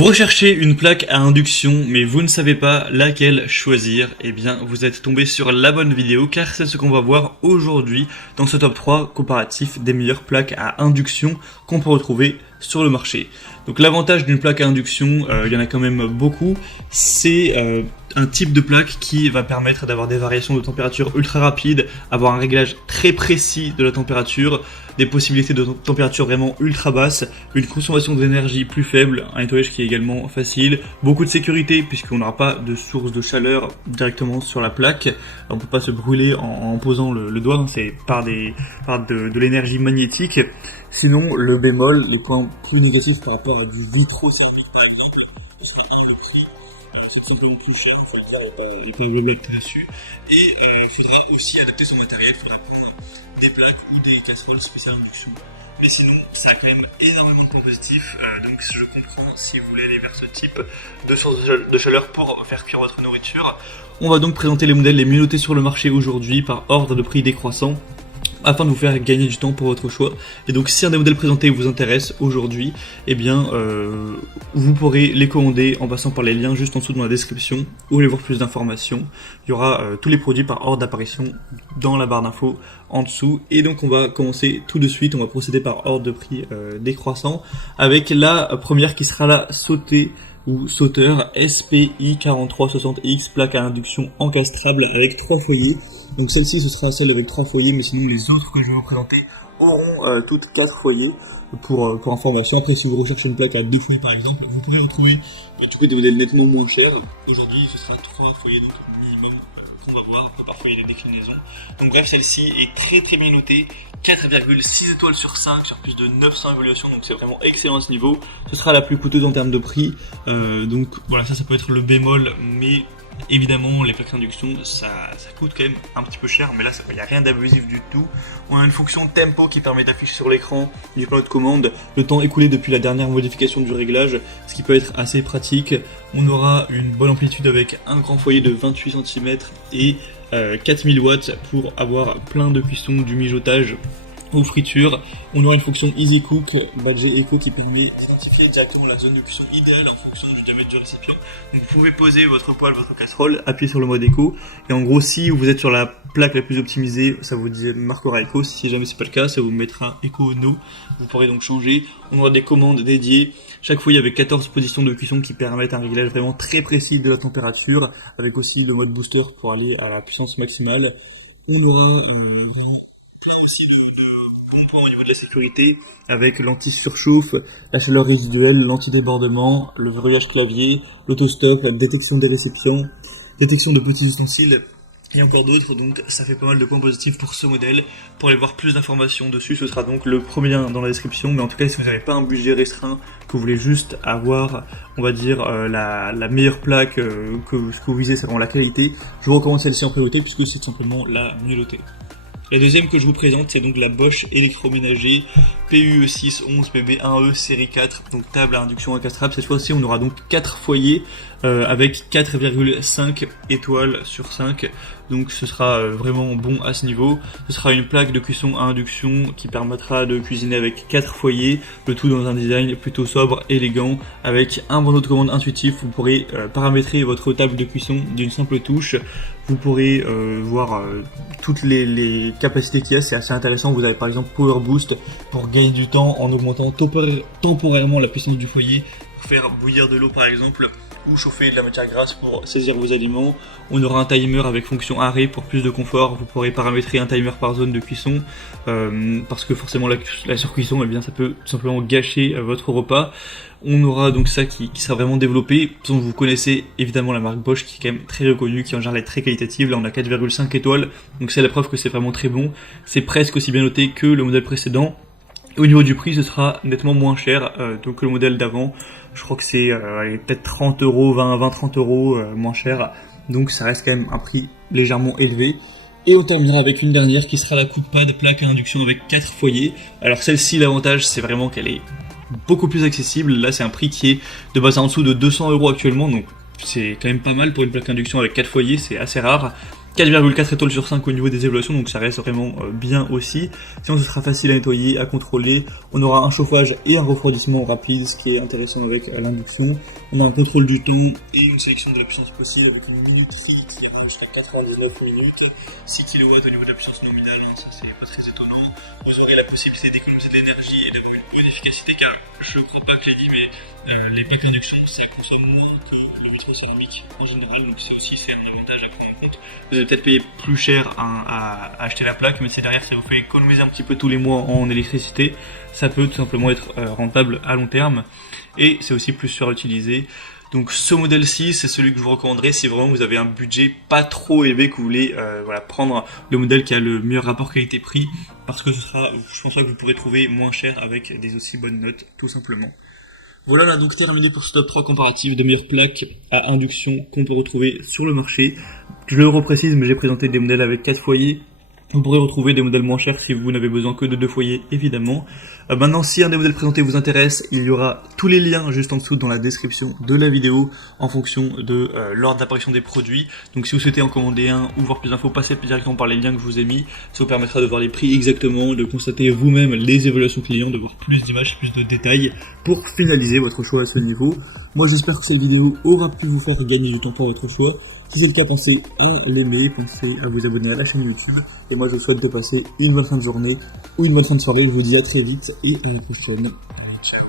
Vous recherchez une plaque à induction, mais vous ne savez pas laquelle choisir, eh bien vous êtes tombé sur la bonne vidéo car c'est ce qu'on va voir aujourd'hui dans ce top 3 comparatif des meilleures plaques à induction qu'on peut retrouver sur le marché. Donc l'avantage d'une plaque à induction, il y en a quand même beaucoup, c'est un type de plaque qui va permettre d'avoir des variations de température ultra rapides, avoir un réglage très précis de la température, des possibilités de température vraiment ultra basse, une consommation d'énergie plus faible, un nettoyage qui est également facile, beaucoup de sécurité puisqu'on n'aura pas de source de chaleur directement sur la plaque, on ne peut pas se brûler en posant le doigt, c'est par de l'énergie magnétique. Sinon, le bémol, le point plus négatif par rapport à du vitro, c'est simplement plus cher, il faut le faire, il peut y avoir dessus. Et il faudra aussi adapter son matériel, il faudra prendre des plaques ou des casseroles spéciales induction. Mais sinon, ça a quand même énormément de points positifs, donc je comprends si vous voulez aller vers ce type de source de chaleur pour faire cuire votre nourriture. On va donc présenter les modèles les mieux notés sur le marché aujourd'hui par ordre de prix décroissant, afin de vous faire gagner du temps pour votre choix. Et donc si un des modèles présentés vous intéresse aujourd'hui, eh bien vous pourrez les commander en passant par les liens juste en dessous dans la description ou aller voir plus d'informations. Il y aura tous les produits par ordre d'apparition dans la barre d'infos en dessous. Et donc on va commencer tout de suite, on va procéder par ordre de prix décroissant avec la première qui sera la sautée ou sauteur SPI 4360X, plaque à induction encastrable avec 3 foyers. Donc celle-ci ce sera celle avec 3 foyers, mais sinon les autres que je vais vous présenter auront toutes 4 foyers pour information. Après si vous recherchez une plaque à 2 foyers par exemple, vous pourrez retrouver des modèles nettement moins chers. Aujourd'hui ce sera 3 foyers donc minimum qu'on va voir, après parfois il y a des déclinaisons. Donc bref, celle-ci est très bien notée, 4,6 étoiles sur 5 sur plus de 900 évaluations, donc c'est vraiment excellent à ce niveau. Ce sera la plus coûteuse en termes de prix, donc voilà, ça peut être le bémol, mais évidemment les plaques d'induction ça coûte quand même un petit peu cher, mais là il n'y a rien d'abusif du tout. On a une fonction tempo qui permet d'afficher sur l'écran du panneau de commande le temps écoulé depuis la dernière modification du réglage, ce qui peut être assez pratique. On aura une bonne amplitude avec un grand foyer de 28 cm et 4000 watts pour avoir plein de cuisson, du mijotage aux fritures. On aura une fonction Easy Cook badgée Eco qui permet d'identifier directement la zone de cuisson idéale en fonction du diamètre du récipient. Donc vous pouvez poser votre poêle, votre casserole, appuyer sur le mode Eco, et en gros si vous êtes sur la plaque la plus optimisée, ça vous marquera Eco. Si jamais c'est pas le cas, ça vous mettra Eco No. Vous pourrez donc changer. On aura des commandes dédiées. Chaque foyer avec 14 positions de cuisson qui permettent un réglage vraiment très précis de la température, avec aussi le mode booster pour aller à la puissance maximale. On aura vraiment aussi de bons points au niveau de la sécurité, avec l'anti-surchauffe, la chaleur résiduelle, l'anti-débordement, le verrouillage clavier, l'autostop, la détection des récipients, détection de petits ustensiles et encore d'autres. Donc ça fait pas mal de points positifs pour ce modèle. Pour aller voir plus d'informations dessus, ce sera donc le premier lien dans la description. Mais en tout cas, si vous n'avez pas un budget restreint, que vous voulez juste avoir, on va dire, la meilleure plaque, que ce que vous visez, c'est vraiment la qualité, je vous recommande celle-ci en priorité puisque c'est tout simplement la mieux notée. La deuxième que je vous présente, c'est donc la Bosch électroménager PUE611 BB1E série 4, donc table à induction encastrable. Cette fois-ci, on aura donc 4 foyers avec 4,5 étoiles sur 5. Donc ce sera vraiment bon à ce niveau. Ce sera une plaque de cuisson à induction qui permettra de cuisiner avec 4 foyers, le tout dans un design plutôt sobre, élégant, avec un bandeau de commande intuitif. Vous pourrez paramétrer votre table de cuisson d'une simple touche. Vous pourrez voir toutes les capacités qu'il y a, c'est assez intéressant. Vous avez par exemple Power Boost pour gagner du temps en augmentant temporairement la puissance du foyer, pour faire bouillir de l'eau par exemple, ou chauffer de la matière grasse pour saisir vos aliments. On aura un timer avec fonction arrêt pour plus de confort. Vous pourrez paramétrer un timer par zone de cuisson, parce que forcément la surcuisson, eh bien, ça peut tout simplement gâcher votre repas. On aura donc ça qui sera vraiment développé. De toute façon, vous connaissez évidemment la marque Bosch qui est quand même très reconnue, qui en général est très qualitative. Là on a 4,5 étoiles, donc c'est la preuve que c'est vraiment très bon. C'est presque aussi bien noté que le modèle précédent. Et au niveau du prix, ce sera nettement moins cher que le modèle d'avant. Je crois que c'est peut-être 30 euros, 20-30 euros moins cher. Donc ça reste quand même un prix légèrement élevé. Et on terminera avec une dernière qui sera la CookPad plaque à induction avec 4 foyers. Alors celle-ci, l'avantage c'est vraiment qu'elle est beaucoup plus accessible. Là c'est un prix qui est de base en dessous de 200 euros actuellement, donc c'est quand même pas mal pour une plaque induction avec 4 foyers, c'est assez rare. 4,4 étoiles sur 5 au niveau des évaluations, donc ça reste vraiment bien aussi. Sinon ce sera facile à nettoyer, à contrôler. On aura un chauffage et un refroidissement rapide, ce qui est intéressant avec l'induction. On a un contrôle du temps et une sélection de la puissance possible avec une minuterie qui ira jusqu'à 99 minutes, 6 kW au niveau de la puissance nominale, ça c'est pas très étonnant. Vous aurez la possibilité d'économiser de l'énergie et d'avoir une bonne efficacité, car je ne crois pas que je l'ai dit, mais les plaques d'induction ça consomme moins que le vitrocéramique en général, donc c'est un avantage à prendre en compte. Vous allez peut-être payer plus cher à acheter la plaque, mais si derrière ça vous fait économiser un petit peu tous les mois en électricité, ça peut tout simplement être rentable à long terme, et c'est aussi plus sûr à utiliser. Donc ce modèle-ci, c'est celui que je vous recommanderais si vraiment vous avez un budget pas trop élevé, que vous voulez prendre le modèle qui a le meilleur rapport qualité-prix, parce que je pense pas que vous pourrez trouver moins cher avec des aussi bonnes notes, tout simplement. Voilà, on a donc terminé pour ce top 3 comparatif de meilleures plaques à induction qu'on peut retrouver sur le marché. Je le reprécise, mais j'ai présenté des modèles avec 4 foyers. Vous pourrez retrouver des modèles moins chers si vous n'avez besoin que de 2 foyers, évidemment. Maintenant, si un des modèles présentés vous intéresse, il y aura tous les liens juste en dessous dans la description de la vidéo en fonction de l'ordre d'apparition des produits. Donc si vous souhaitez en commander un ou voir plus d'infos, passez directement par les liens que je vous ai mis. Ça vous permettra de voir les prix exactement, de constater vous-même les évaluations clients, de voir plus d'images, plus de détails pour finaliser votre choix à ce niveau. Moi, j'espère que cette vidéo aura pu vous faire gagner du temps pour votre choix. Si c'est le cas, pensez à l'aimer, pensez à vous abonner à la chaîne YouTube. Et moi, je vous souhaite de passer une bonne fin de journée ou une bonne fin de soirée. Je vous dis à très vite et à la prochaine.